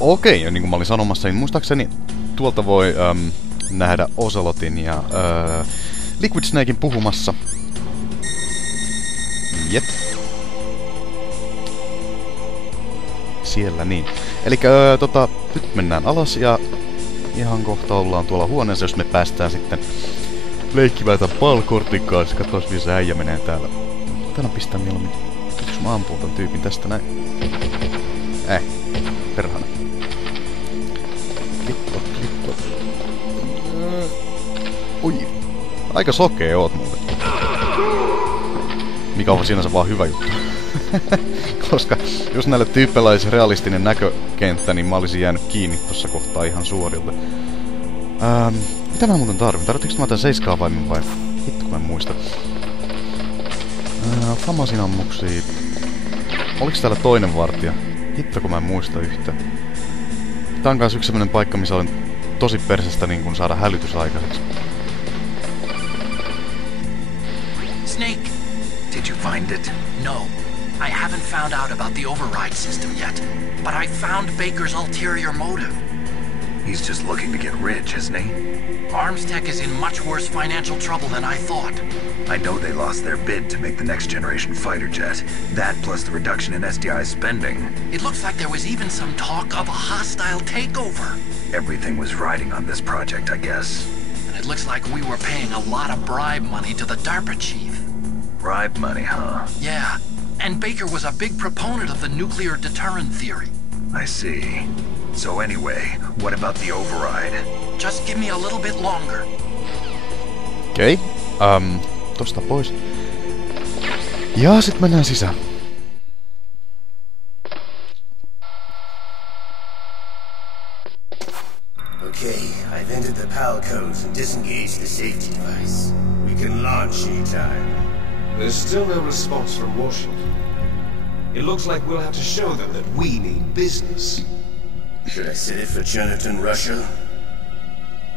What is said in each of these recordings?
Okei, ja niin kuin mä olin sanomassa, niin muistaakseni tuolta voi nähdä Ocelotin ja Liquid Snakein puhumassa. Jep. Siellä niin. Elikkä nyt mennään alas ja ihan kohta ollaan tuolla huoneessa, jos me päästään sitten leikkimään tämän palkortin kanssa. Katsois missä äijä menee täällä. Tänään pistää mieluummin. Yks mä ampuu tän tyypin tästä näin. Perhana. Klippo. Oi. Aika sokee oot muuten. Mikä on sinänsä vaan hyvä juttu. Koska jos näille tyypeillä olisi realistinen näkökenttä, niin mä olisin jäänyt kiinni tossa kohtaa ihan suorilta. Mitä mä muuten tarvin? Tarvittiinko mä tän 7-avaimen vai? Hitto kun mä en muista. Famasin ammuksia. Oliks täällä toinen vartija? Hitto kun mä en muista yhtään. Tää on kans yksi semmonen paikka, missä olen tosi persestä niin kun saada hälytys aikaiseksi. Snake, did you find it? No. I haven't found out about the override system yet, but I found Baker's ulterior motive. He's just looking to get rich, isn't he? Armstech is in much worse financial trouble than I thought. I know they lost their bid to make the next generation fighter jet. That plus the reduction in SDI spending. It looks like there was even some talk of a hostile takeover. Everything was riding on this project, I guess. And it looks like we were paying a lot of bribe money to the DARPA chief. Bribe money, huh? Yeah. And Baker was a big proponent of the nuclear deterrent theory. I see. So anyway, what about the override? Just give me a little bit longer. Okei. Tosta pois. Ja sit mennään sisään. Okay, I've entered the PAL codes and disengaged the safety device. We can launch anytime. There's still no response from Washington. It looks like we'll have to show them that we mean business. Should I set it for Jonathan, Russia?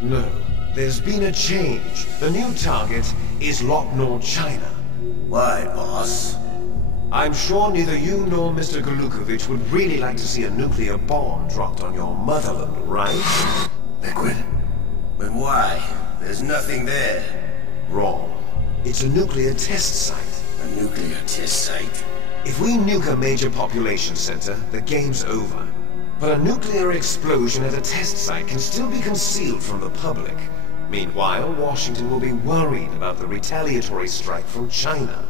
No. There's been a change. The new target is Locknor, China. Why, boss? I'm sure neither you nor Mr. Golukovich would really like to see a nuclear bomb dropped on your motherland, right? Liquid? But why? There's nothing there. Wrong. It's a nuclear test site. A nuclear test site? If we nuke a major population center, the game's over. But a nuclear explosion at a test site can still be concealed from the public. Meanwhile, Washington will be worried about the retaliatory strike from China.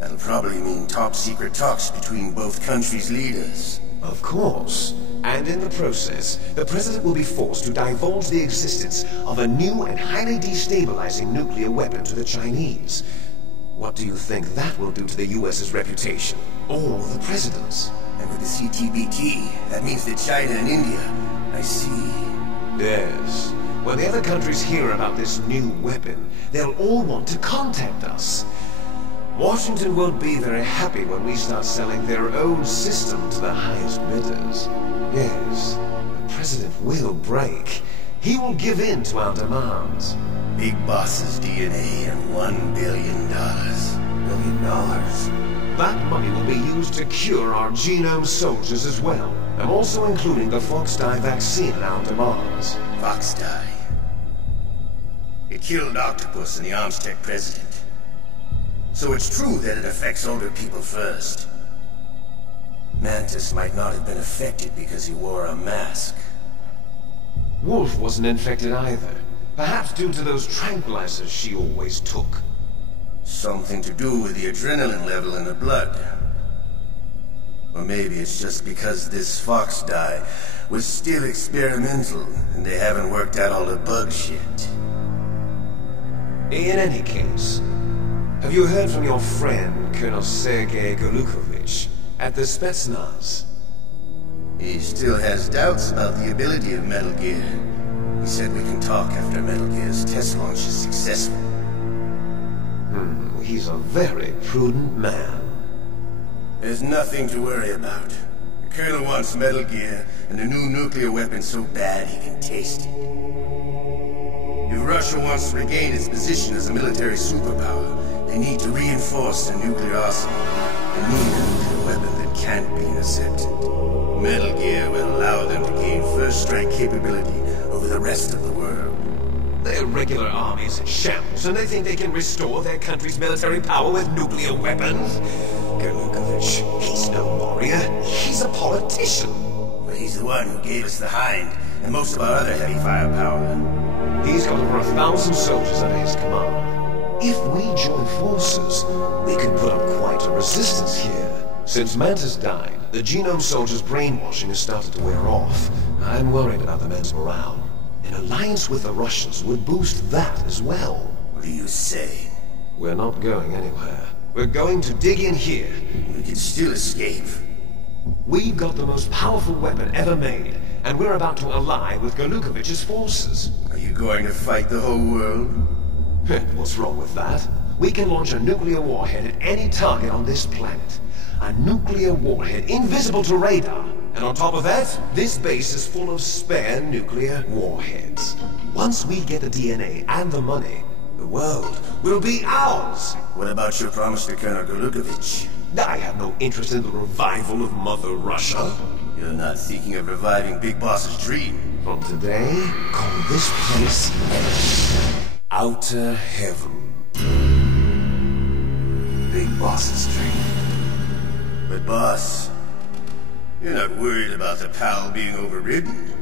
That'll probably mean top-secret talks between both countries' leaders. Of course. And in the process, the President will be forced to divulge the existence of a new and highly destabilizing nuclear weapon to the Chinese. What do you think that will do to the US's reputation? Or the President's? And with the CTBT, that means that China and India... I see. Yes. When the other countries hear about this new weapon, they'll all want to contact us. Washington won't be very happy when we start selling their own system to the highest bidders. Yes, the President will break. He will give in to our demands. Big Boss's DNA and $1 billion. $1 billion. That money will be used to cure our genome soldiers as well. And also including the Fox-Die vaccine and our demands. Fox-Die? It killed Octopus and the Armstech president. So it's true that it affects older people first. Mantis might not have been affected because he wore a mask. Wolf wasn't infected either. Perhaps due to those tranquilizers she always took. Something to do with the adrenaline level in the blood. Or maybe it's just because this Fox-Die was still experimental and they haven't worked out all the bug shit. In any case, have you heard from your friend, Colonel Sergei Golukovich, at the Spetsnaz? He still has doubts about the ability of Metal Gear. He said we can talk after Metal Gear's test launch is successful. He's a very prudent man. There's nothing to worry about. The Colonel wants Metal Gear and a new nuclear weapon so bad he can taste it. If Russia wants to regain its position as a military superpower, they need to reinforce their nuclear arsenal. They need a nuclear weapon. weapon that can't be intercepted. Metal Gear will allow them to gain first strike capability over the rest of the world. Their regular armies in shambles, and they think they can restore their country's military power with nuclear weapons? Galukovich, he's no warrior. He's a politician. But he's the one who gave us the Hind and most of our other heavy firepower. He's got over 1,000 soldiers under his command. If we join forces, we could put up quite a resistance here. Since Mantis died, the Genome soldiers' brainwashing has started to wear off. I'm worried about the men's morale. An alliance with the Russians would boost that as well. What are you saying? We're not going anywhere. We're going to dig in here. We can still escape. We've got the most powerful weapon ever made, and we're about to ally with Galukovich's forces. Are you going to fight the whole world? What's wrong with that? We can launch a nuclear warhead at any target on this planet. A nuclear warhead invisible to radar. And on top of that, this base is full of spare nuclear warheads. Once we get the DNA and the money, the world will be ours. What about your promise to Colonel Galukovich? I have no interest in the revival of Mother Russia. You're not thinking of reviving Big Boss's dream. From today, call this place Outer Heaven. Big Boss's dream. But boss, you're not worried about the PAL being overridden.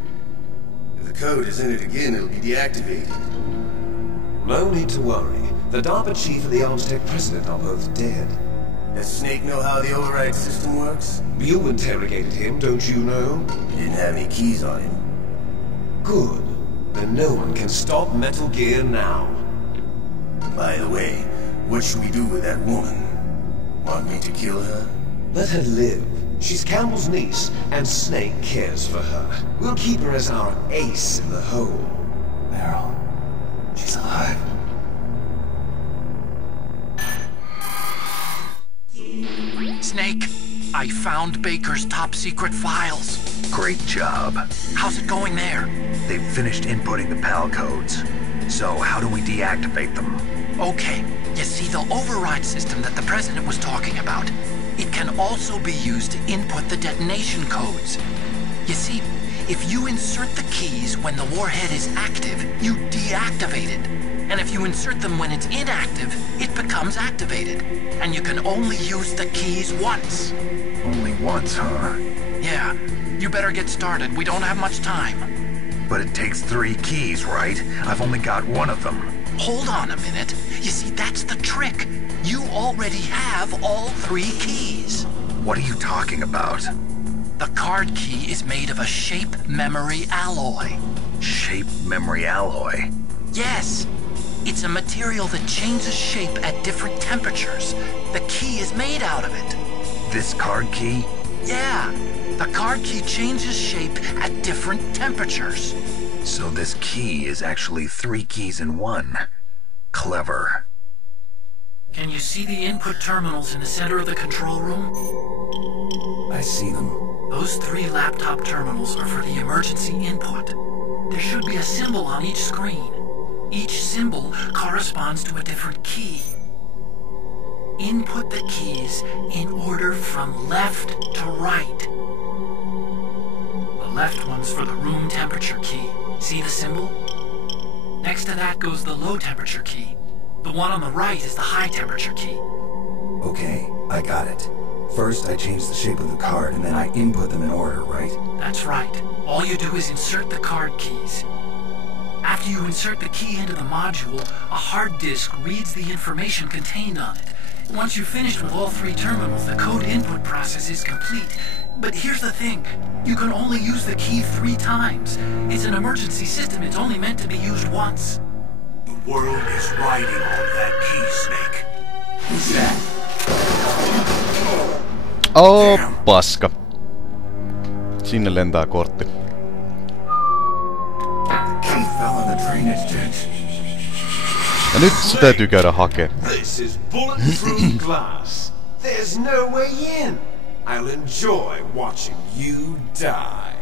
If the code is in it again, it'll be deactivated. No need to worry. The DARPA chief and the Arms Tech president are both dead. Does Snake know how the override system works? You interrogated him, don't you know? He didn't have any keys on him. Good. Then no one can stop Metal Gear now. By the way, what should we do with that woman? Want me to kill her? Let her live. She's Campbell's niece, and Snake cares for her. We'll keep her as our ace in the hole. Meryl, she's alive. Snake, I found Baker's top-secret files. Great job. How's it going there? They've finished inputting the PAL codes. So how do we deactivate them? Okay, you see the override system that the President was talking about? It can also be used to input the detonation codes. You see, if you insert the keys when the warhead is active, you deactivate it. And if you insert them when it's inactive, it becomes activated. And you can only use the keys once. Only once, huh? Yeah, you better get started. We don't have much time. But it takes 3 keys, right? I've only got 1 of them. Hold on a minute. You see, that's the trick. You already have all 3 keys. What are you talking about? The card key is made of a shape memory alloy. Shape memory alloy? Yes. It's a material that changes shape at different temperatures. The key is made out of it. This card key? Yeah. The card key changes shape at different temperatures. So this key is actually 3 keys in 1. Clever. Can you see the input terminals in the center of the control room? I see them. Those 3 laptop terminals are for the emergency input. There should be a symbol on each screen. Each symbol corresponds to a different key. Input the keys in order from left to right. The left one's for the room temperature key. See the symbol? Next to that goes the low temperature key. The one on the right is the high temperature key. Okay, I got it. First, I change the shape of the card, and then I input them in order, right? That's right. All you do is insert the card keys. After you insert the key into the module, a hard disk reads the information contained on it. Once you've finished with all 3 terminals, the code input process is complete. But here's the thing. You can only use the key 3 times. It's an emergency system. It's only meant to be used once. The world is riding on that key, Snake. Who's that? Oh, paska. Sinne lentää kortti. Key fell in the drainage ditch. Ja nyt se täytyy käydä hakee. This is bulletproof glass. There's no way in. I'll enjoy watching you die.